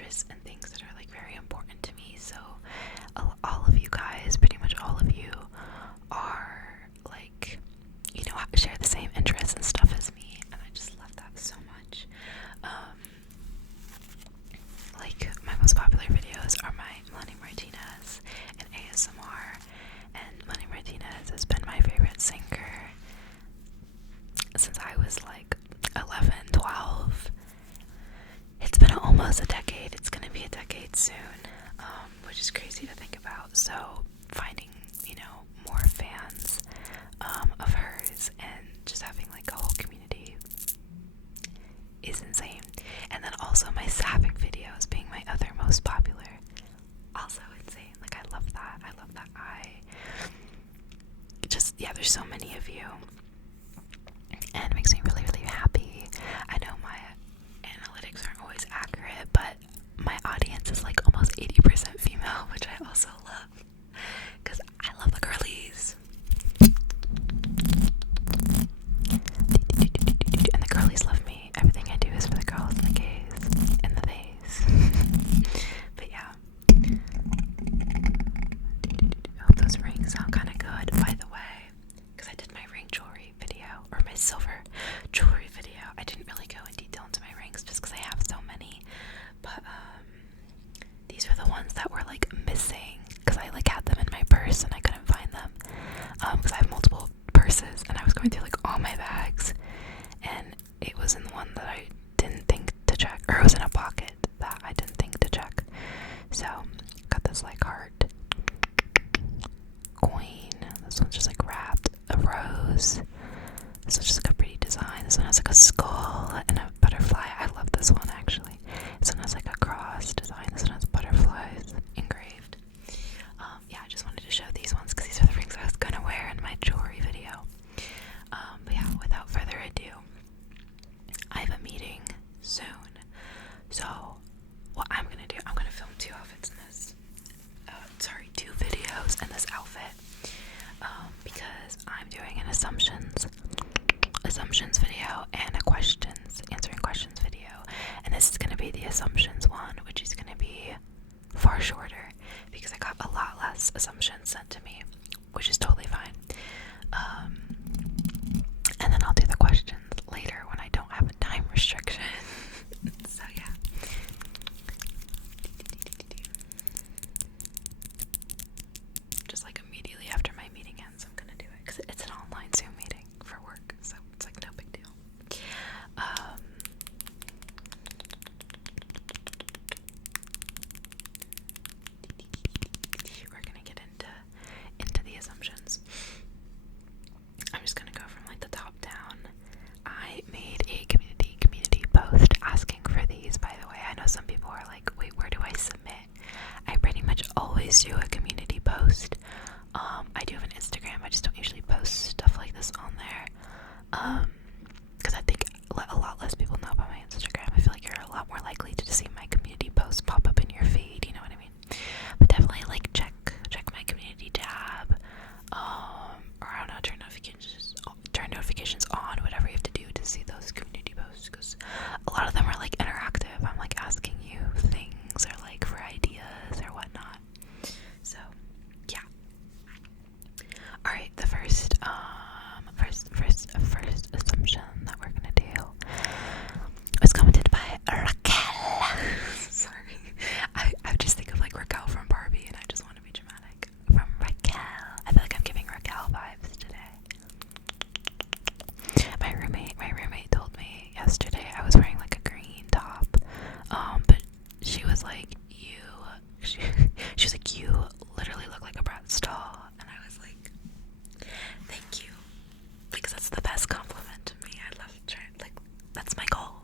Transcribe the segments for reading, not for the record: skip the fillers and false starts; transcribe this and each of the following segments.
interests and things that are like very important to me. So all of you guys, pretty much all of you, are like, you know, share the same interests and stuff as me, and I just love that so much. Like my most popular videos are my Melanie Martinez and ASMR, and Melanie Martinez has been my favorite singer since I was like 11, 12. It's been almost a decade. It's gonna be a decade soon, which is crazy to think about. So finding, you know, more fans of hers and just having like a whole community is insane. And then also my sapphic videos being my other most popular, also insane. Like I love that. I just, yeah, there's so many of you, and it makes me really, really happy. I know my analytics aren't always accurate, but my audience is like almost 80% female, which I also love, because I love the girlies. And the girlies love me. Everything I do is for the girls and the gays and the theys. But yeah. I hope those rings sound kind of good, by the way, because I did my ring jewelry video, or my silver jewelry video. I didn't really go in detail into my rings just because I have so many, but these were the ones that were like missing, because I like had them in my purse and I couldn't find them, because I have multiple purses, and I was going through like all my bags, and it was in the one that I didn't think to check, or it was in a pocket that I didn't think to check. So got this like heart coin. This one's just like wrapped, a rose. This one's just like a pretty design. This one has like a skull and a butterfly. I love this one actually. This one has like a cross design. This one has butterflies engraved. Yeah, I just wanted to show these ones because these are the rings I was gonna wear in my jewelry video. But yeah, without further ado, I have a meeting soon. So what I'm gonna do, I'm gonna film 2 outfits in this. Two videos in this outfit. Because I'm doing an assumptions video and a answering questions video, and this is going to be the assumptions one, which is going to be far shorter because I got a lot less assumptions sent to me, which is totally fine. And then I'll do the questions later when I don't have a time restriction. So yeah. Just like immediately after my meeting ends, I'm gonna do it because it's an online Zoom meeting for work, so it's like no big deal. We're gonna get into the assumptions. I'm just gonna go from like the top down. I made a community post asking for these, by the way. I know some people are like, wait, where do I submit? I pretty much always do a community post. I do have an Instagram. I just don't usually post stuff like this on there. Because I think a lot less people know about my Instagram. I feel like you're a lot more likely to see my community posts pop up in your feed, you know what I mean? But definitely like check my community tab. Or I don't know, turn notifications on, whatever you have to do to see those community posts, because a lot of them are like interactive. I'm like asking you things or like for ideas or whatnot. So yeah. Alright, the first assumption that we're gonna do was commented by Raquel. Sorry. I just think of like Raquel from Barbie and I just want to be dramatic. From Raquel. I feel like I'm giving Raquel vibes today. My roommate told me yesterday I was wearing like a green top. But she was like, she was like, you literally look like a Bratz doll. And I was like, thank you. Because that's the best compliment to me. I love like, that's my goal.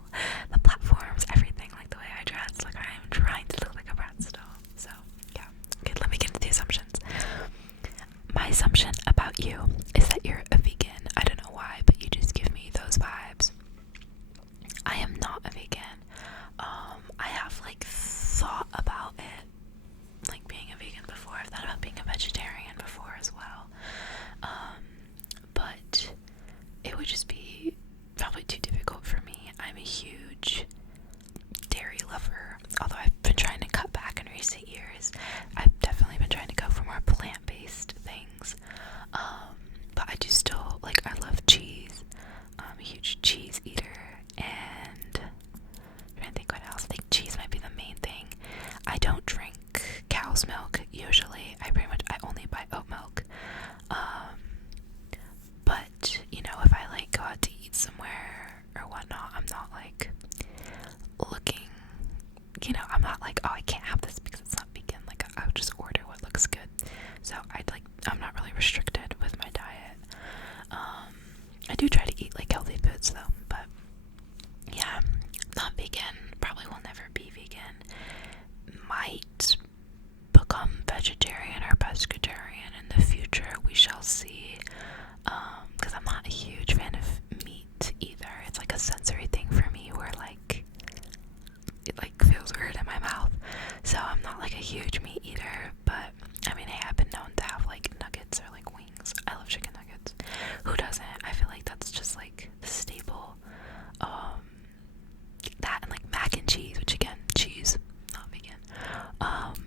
The platforms, everything, like the way I dress, like I am trying to look like a Bratz doll. So yeah. Okay, let me get into the assumptions. My assumption about you is that you're a vegan. I don't know why, but you just give me those vibes. I am not a vegan. I have like thought about it, like being a vegan before. I've thought about being a vegetarian before. like, you know, I'm not like, oh, I can't have this because it's not vegan. Like, I would just order what looks good. So I'm not really restricted with my diet. I do try to eat like healthy foods though, but yeah, not vegan. Probably will never be vegan. Might become vegetarian or pescatarian in the future. We shall see. Because I'm not a huge fan of meat either. It's like a sensory thing for me where like it like feels weird in my mouth. So I'm not like a huge meat eater, but I mean, hey, I've been known to have like nuggets or like wings. I love chicken nuggets. Who doesn't? I feel like that's just like the staple. That and like mac and cheese, which again, cheese, not vegan.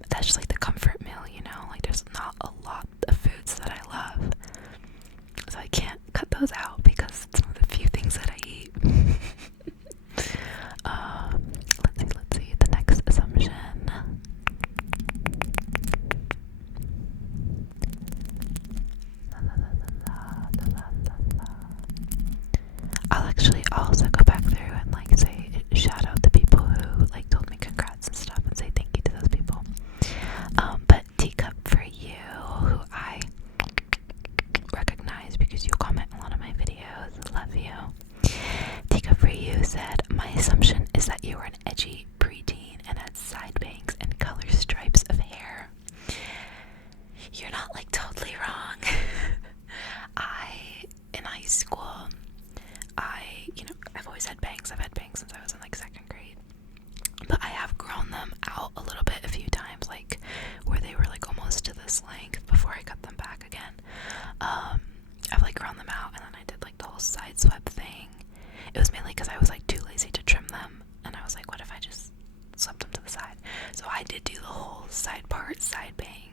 That's just like the comfort meal, you know? Like there's not a lot of foods that I love. So I can't cut those out because it's one of the few things that I eat. Let's see, the next assumption. I'll actually also go back through and like say shout out to people who like told me congrats and stuff and say thank you to those people. But teacup for you, who I recognize because you comment a lot of my videos, love you. Teacup for you said, my assumption is that you were an edgy preteen and had side bangs and color stripes of hair. You're not like totally wrong. In high school, I've always had bangs. I've had bangs since I was in like second grade. But I have grown them out a little bit a few times, like where they were like almost to this length before I cut them back again. I've like grown them out and then I did like the whole side swept thing. It was mainly because I was like too lazy to trim them, and I was like, what if I just swept them to the side? So I did do the whole side part, side bang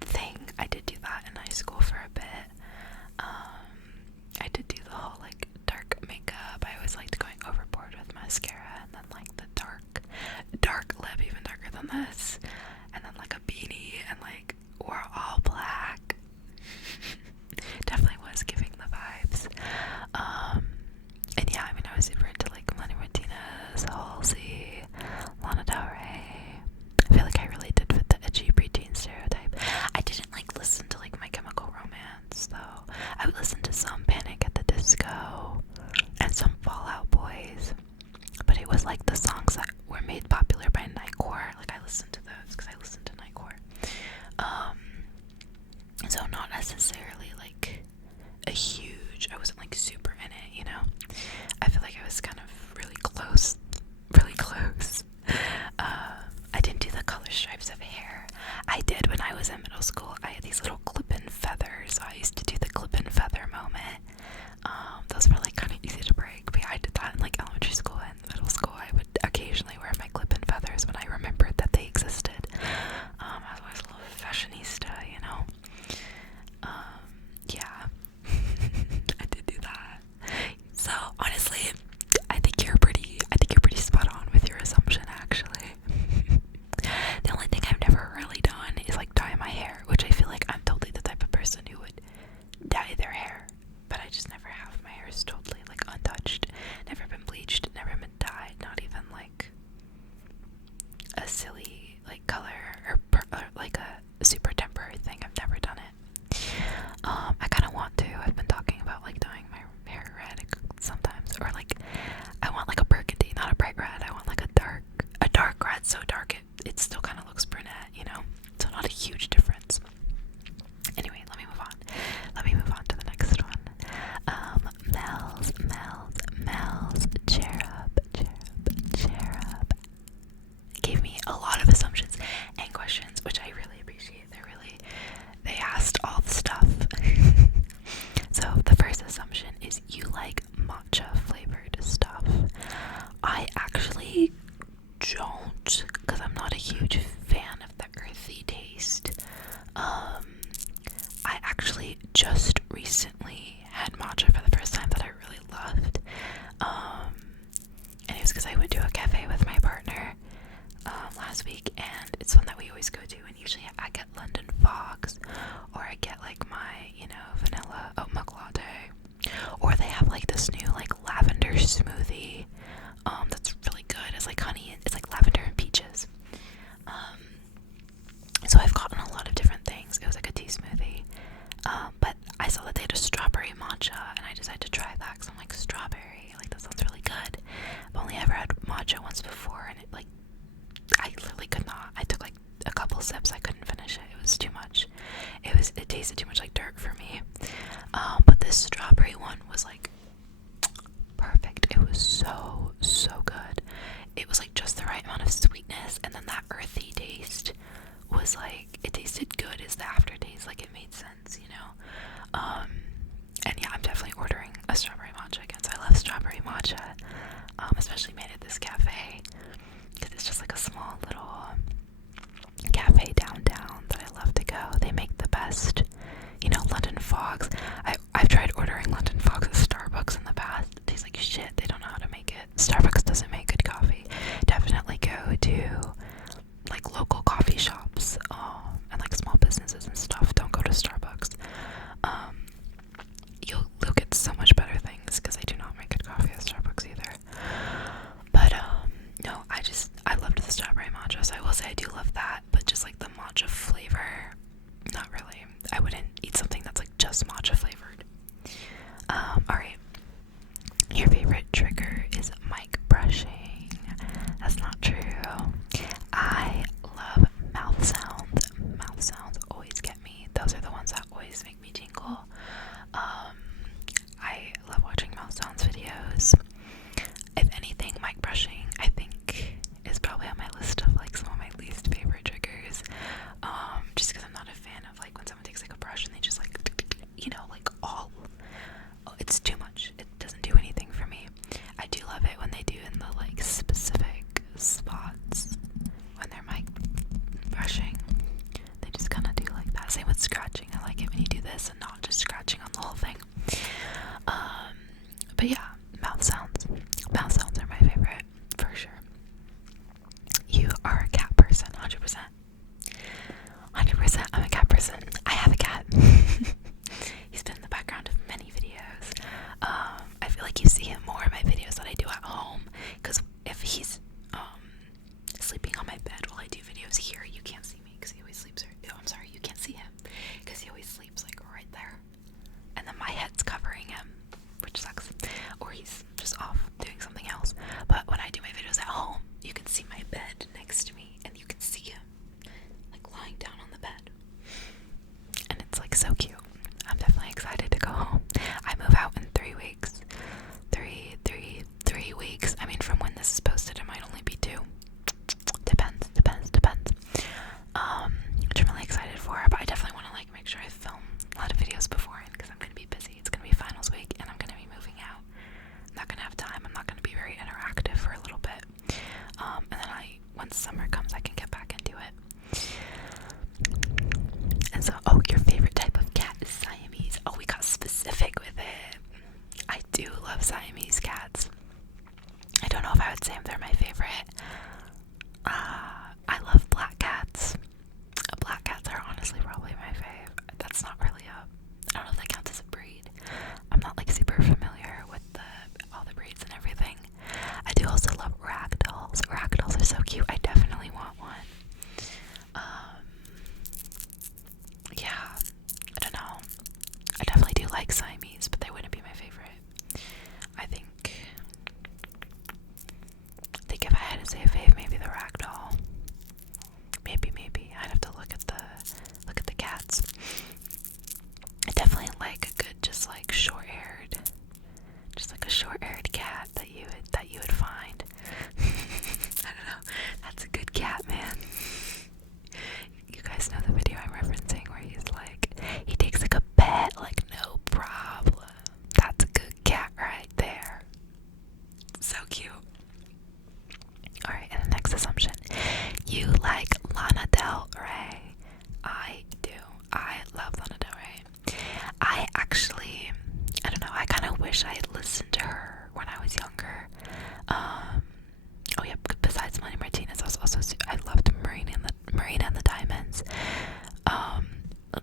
thing. I did do that in high school for a bit. I did do the whole like dark makeup. I always liked going overboard with mascara, and then like the dark lip, even darker than this, and then like a beanie, and like wore all black. Definitely was giving the vibes. And yeah, I mean, I was super into like Melanie Martinez, Halsey, Lana Del Rey. I feel like I really did fit the edgy preteen stereotype. I didn't like listen to like My Chemical Romance though. I would listen to some Panic at the Disco and some Fall Out Boys, but it was like the songs that were made popular by Nightcore. Like I listened to those because I listened to Nightcore. So not necessarily like a huge, I wasn't like super in it, you know? I feel like I was kind of really close. I didn't do the color stripes of hair. I did when I was in middle school. I had these little clip-in feathers, so I used to do the clip-in feather moment. Those were like kind of easy to break, but yeah, I did that in like elementary school and middle school. I would occasionally wear my clip-in feathers when I remembered that they existed. I was always a little fashionista, you know? Yeah. I did do that. So honestly, I think you're pretty spot on with your assumption actually. The only thing I've never really done is like dye my hair, which I feel like I'm totally the type of person who would dye their hair, but I just never have. My hair is totally like untouched, never been bleached, never been dyed, not even like a silly like color or like a super temporary thing. I've never done it. I kind of want to. I've been talking about like dyeing my hair red sometimes, or like I want like a burgundy, not a bright red. I want like a dark red, so dark it still kind of looks brunette, you know? So not a huge difference. Anyway, let me move on. To the next one. Mel's cherub gave me a lot of assumptions and questions, which I really appreciate. They asked all the stuff. So the first assumption is you like matcha flavored stuff. I actually don't, because I'm not a huge fan of the earthy taste. I actually just recently had matcha for the first time that I really loved. And it was because I went to a cafe with my partner last week, and it's one that we always go to, and usually I get London Fogs, or I get like my, vanilla oat milk latte, or they have like this new like lavender smoothie that's really good. It's like honey, it's like lavender No, I loved the strawberry matcha, so I will say I do love that, but just like the matcha flavor, not really. I wouldn't eat something that's like just matcha flavored. Alright. Your favorite trigger is mic brushing. That's not true. I love mouth sounds. Mouth sounds always get me. Those are the ones that always make me tingle. I love watching mouth sounds videos. If anything, mic brushing, I think, is probably on my list of like some of my least favorite triggers. Just because I'm not a fan of like when someone takes like a brush and they just like, you know, like all, it's too much. It doesn't do anything for me. I do love it when they do in the like specific spots when they're mic brushing. They just kind of do like that. Same with scratching. I like it when you do this and not just scratching on the whole thing. But yeah, mouth sounds. Mouth sounds are my favorite, for sure. You are a cat person, 100%. 100%, I'm a cat person. I have a cat. He's been in the background of many videos. I feel like you see him more in my videos that I do at home, because if he's sleeping on my bed while I do videos here, you can't see me, because he always sleeps you can't see him, because he always sleeps like right there, and then my head's covering him, which sucks, or he's just off doing something else. But when I do my videos at home, you can see my bed next to me, and you can see him like lying down on the bed, and it's like so cute. I'm definitely excited to go home. I move out in 3 weeks. 3 weeks. I mean, from when this is posted, it might only be 2. Depends. Which I'm really excited for, but I definitely want to like make sure I film a lot of videos beforehand, because I'm gonna be busy. It's gonna be finals week, and I'm gonna be moving out. I'm not gonna have time. I'm not gonna be very interactive for a little bit. And then once summer comes, I can get back into it. And so, your favorite type of cat is Siamese. Oh, we got specific with it. I do love Siamese cats. I don't know if I would say they're my favorite. I love black cats. Black cats are honestly probably my fave. That's not really I don't know if that counts as a breed. I'm not like super familiar with all the breeds and everything. I do also love ragdolls. Ragdolls are so cute. I definitely want one. Yeah, I don't know. I definitely do like Siamese, but they wouldn't be my favorite. I think if I had to say a fave, maybe the ragdoll. Maybe. I'd have to look at the cats. I definitely like a good, just like short-haired cat that you would find. I don't know. That's a good cat, man. You guys know the video I'm referencing where he's like, he takes like a pet, like no problem. That's a good cat right there. So cute. Alright, and the next assumption. You like Lana Del Rey. I do. I love Lana Del Rey. I don't know, I kind of wish I had listened to her when I was younger. Besides Melanie Martinez, I loved Marina and the Diamonds.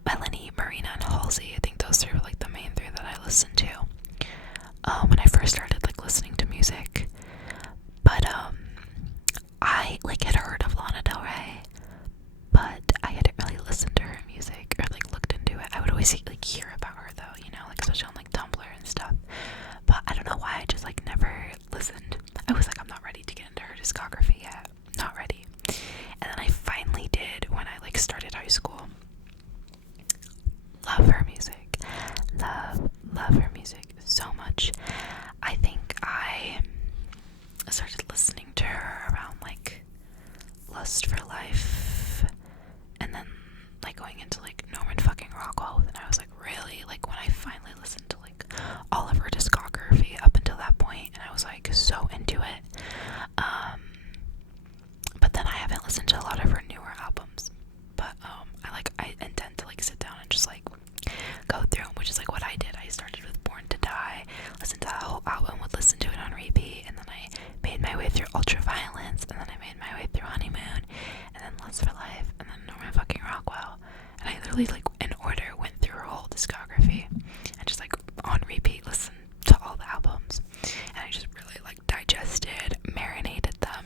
Melanie, Marina, and Halsey. I think those are like the main 3 that I listened to when I first started like listening to music. But I like had heard of Lana Del Rey, but I hadn't really listened to her music or like looked into it. I would always like hear about her though, you know, like especially on like Tumblr and stuff. But I don't know why I just like never listened. I was like, I'm not ready to get into her discography yet. Not ready. And then I finally did when I like started high school. Love her music. Love her music so much. I think I started listening to her around like Lust for Life, and then like going into like Norman fucking Rockwell, and I was like really like when I finally listened to like all of her discography up until that point, and I was like so into it. But then I haven't listened to a lot of her newer albums, but I intend to like sit down and just like go through them, which is like what I did. I started with Born to Die, listened to the whole album, would listen to it on repeat, and then I made my way through Ultraviolence, and then I made my way through Honeymoon, and then Lust for Life, and then Norman fucking Rockwell, and I literally like in order went through her whole discography and just like on repeat listened to all the albums, and I just really like digested, marinated them,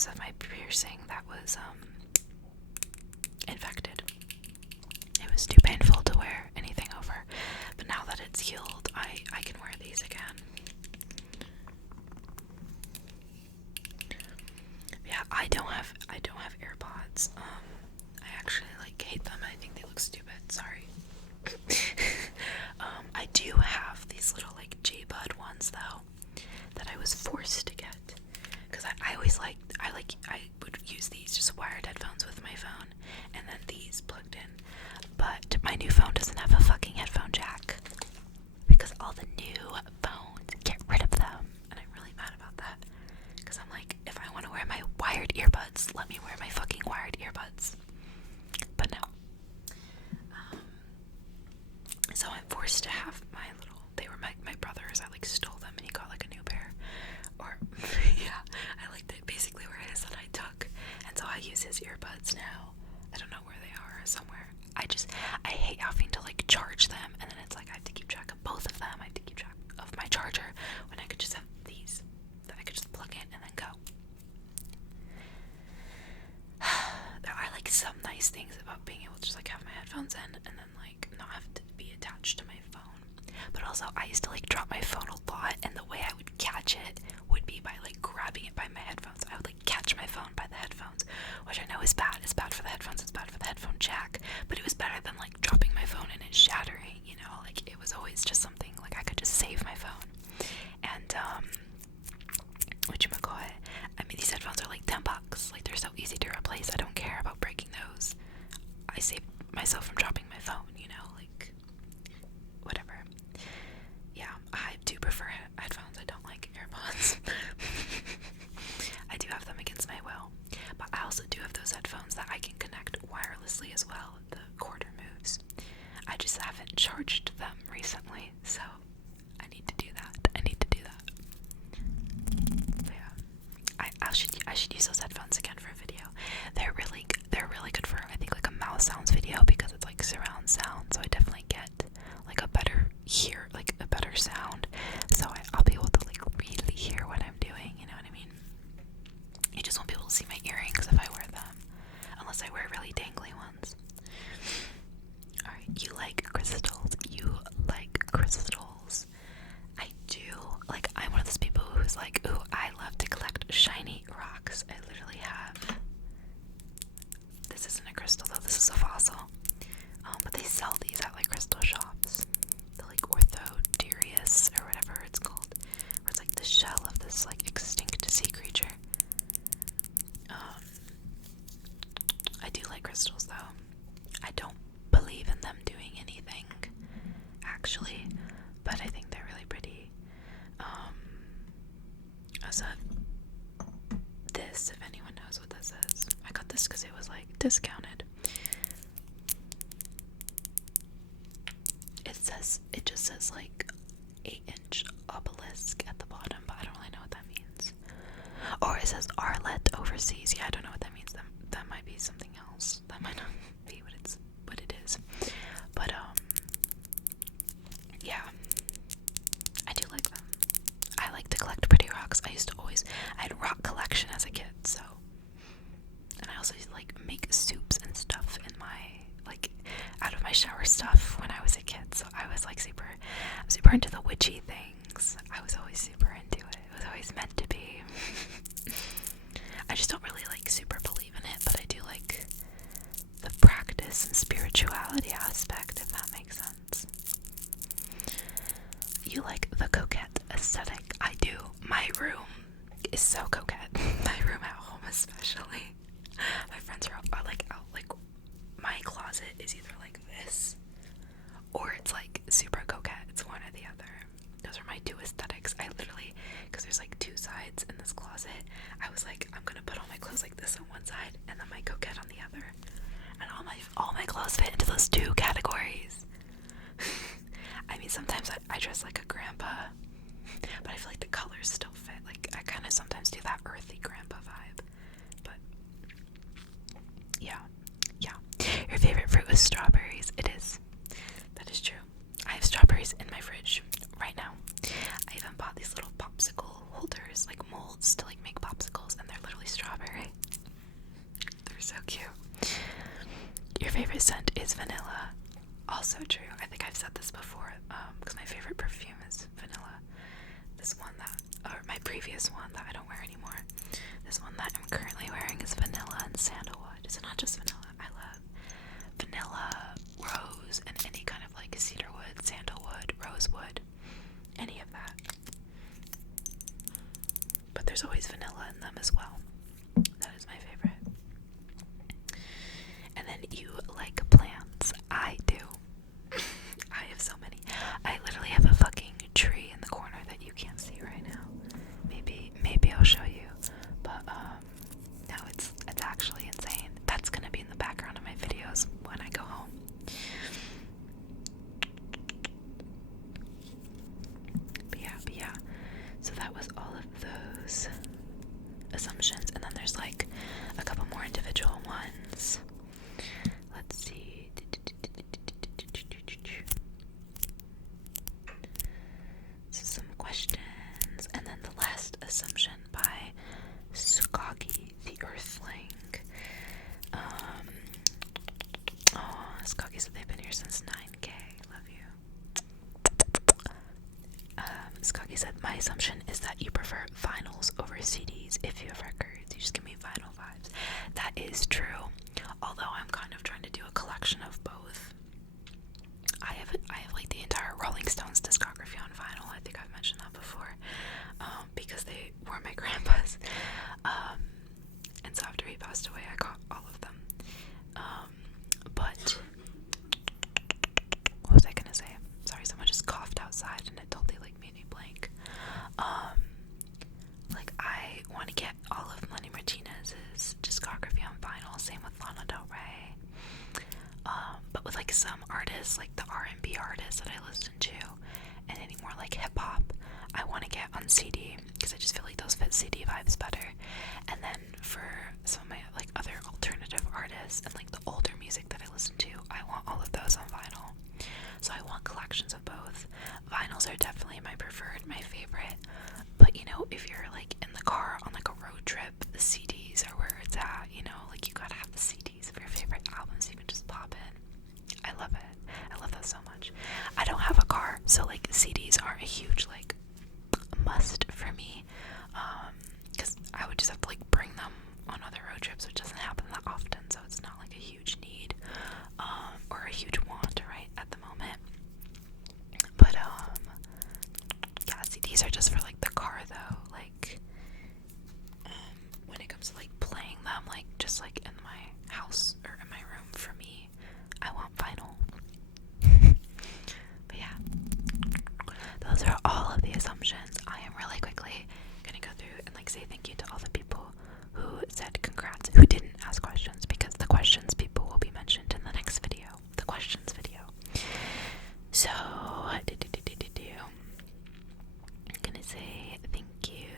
because of my piercing that was infected. It was too painful to wear anything over, but now that it's healed, I can wear these again. Yeah, I don't have AirPods. I actually like hate them. I think they look stupid. Sorry. I do have these little like J-Bud ones though that I was forced to get because I would use these just wired headphones with my phone and then these plugged in. But my new phone doesn't have a fucking headphone jack because all the new phones get rid of them, and I'm really mad about that because I'm like, if I want to wear my wired earbuds, let me wear my fucking wired earbuds. But no. So I'm forced to have my little, they were my brother's. I like stole them and he got like a new pair. Or yeah, I like that basically where it is that I took. And so I use his earbuds now. I don't know where they are, somewhere. I hate having to like charge them, and then it's like I have to keep track of both of them. I have to keep track of my charger when I could just have these that I could just plug in and then go. There are like some nice things about being able to just like have my headphones in and then like not have to be attached to my phone. But also I used to like drop my phone a lot, and the way I would catch it would be by like grabbing it by my headphones. I would like catch my phone by the headphones, which I know is bad. It's bad for the headphones, it's bad for the headphone jack, but it was better than like dropping my phone and it shattering, you know? Like it was always just something like I could just save my phone. And whatchamacallit, I mean, these headphones are like $10. Like they're so easy to replace. I don't care about breaking those. I save myself from dropping my phone, you know, like whatever. Yeah, I do prefer headphones. I don't like AirPods. I do have them against my will, but I also do have those headphones that I can connect wirelessly as well. The cord removes. I just haven't charged them recently, so I need to do that. But yeah, I should use those headphones again for a video. They're really good for, I think, like a mouse sounds video because it's like surround sound, so I definitely get like a better sound. So I'll be able to like really hear what I'm doing, you know what I mean? You just won't be able to see my earrings if I wear them, unless I wear really dangly ones. Alright, you like crystals. I do. Like, I'm one of those people who's like, ooh, I love to collect shiny rocks. I literally have, this isn't a crystal though, this is a fossil. But they sell these at like crystal shops. The like orthoderius or whatever it's called, where it's like the shell of this like extinct sea creature. I do like crystals though. I don't believe in them doing anything actually, but I think they're really pretty. Also, this, if anyone knows what this is, I got this because it was like discounted. It just says like 8-inch obelisk at the bottom, but I don't really know what that means. Or it says Arlet overseas. Yeah, I don't know what that means. That might be something else. That might not be what it is. But yeah, I do like them. I like to collect pretty rocks. I had a rock collection as a kid, so. And I also used to like make soups and stuff in my, like, out of my shower stuff when I was a kid. So I was like super into the witchy things. I was always super into it. It was always meant to be. I just don't really like super believe in it, but I do like the practice and spirituality aspect, if that makes sense. You like the coquette aesthetic. I do. My room is so coquette. My room at home especially. My friends are like out, like my closet is either like this or it's like super coquette. It's one or the other. Those are my two aesthetics. I literally, because there's like two sides in this closet, I was like, I'm gonna put all my clothes like this on one side and then my coquette on the other. And all my clothes fit into those two categories. I mean, sometimes I dress like a grandpa, but I feel like the colors still fit. Like, I kind of sometimes do that earthy grandpa vibe. But yeah. Your favorite fruit is strawberries. It is. That is true. I have strawberries in my fridge right now. I even bought these little popsicle holders, like molds to like make popsicles, and they're literally strawberries. previous one that I don't wear anymore. This one that I'm currently wearing is vanilla and sandalwood. It's not just vanilla. I love vanilla, rose, and any kind of like cedarwood, sandalwood, rosewood, any of that. But there's always vanilla in them as well. That is my favorite. And then you like plants. I do. I have so many. I literally have a fucking tree in the corner that you can't see right now. Maybe I'll show you. But no, it's actually insane. That's gonna be in the background of my videos when I go home. But yeah. So that was all of those assumptions, and then there's like a couple more individual ones. Let's see. So some questions, and then the last assumption by Skoggy the Earthling. Skoggy said they've been here since 9K. Love you. Skoggy said, my assumption is that you prefer vinyls over CDs if you have records. You just give me vinyl vibes. That is true. Although I'm kind of trying to do a collection of both. I have like the entire Rolling Stones discography on vinyl. I think I've mentioned that before. Because they were my grandpa's. And so after he passed away, I got all of them. But what was I gonna say? Sorry, someone just coughed outside and it totally like made me blank. Like I want to get all of Melanie Martinez's discography on vinyl. Same with Lana Del Rey. But with like some artists, like the R&B artists that I listen to, and any more like hip hop, I want to get on CD because I just feel like those fit CD vibes better. And then for some of my like other alternative artists and like the older music that I listen to, I want all of those on vinyl. So I want collections of both. Vinyls are definitely my preferred, my favorite. But you know, if you're like in the car on like a road trip, the CDs are where it's at. You know, like you gotta have the CDs of your favorite albums. You can just pop in. I love it. I love that so much. I don't have a car, so like CDs aren't a huge like must for me. Because I would just have to like bring them on other road trips, which doesn't happen that often. So it's not like a huge need, or a huge want, right, at the moment. But yeah, CDs are just for like the car though. Like when it comes to like playing them, like just like in my house or in my room, for me, I want vinyl. But yeah, those are all of the assumptions. I am really quickly gonna go through and like say thank you to all the people who said congrats, who didn't ask questions, because the questions people will be mentioned in the next video, the questions video. So I'm gonna say thank you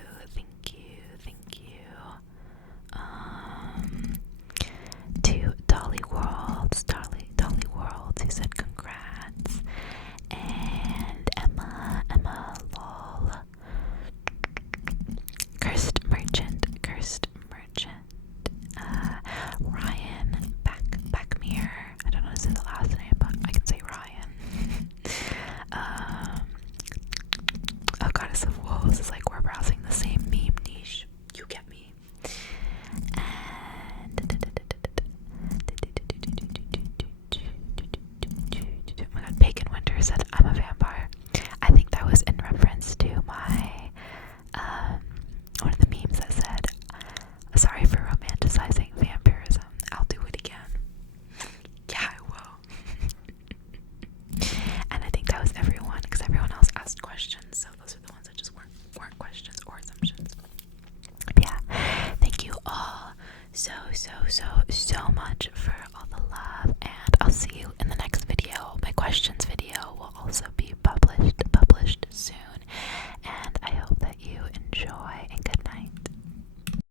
to Dolly Worlds, who said congrats, and Emma Lol, Cursed Merchant, Ryan Backmere. I don't know how to say the last name, but I can say Ryan. Goddess of Wolves is like, we're browsing the same meme niche. You get me. And oh my god, Bacon Winter said, I'm a vampire. I think that was in reference to my one of the memes that said, sorry for romanticizing vampirism. I'll do it again. Yeah, I will. And I think that was everyone, because everyone else asked questions, so those are the ones that just weren't questions or assumptions. Yeah, thank you all so much for all the love, and I'll see you in the next video. My questions video will also be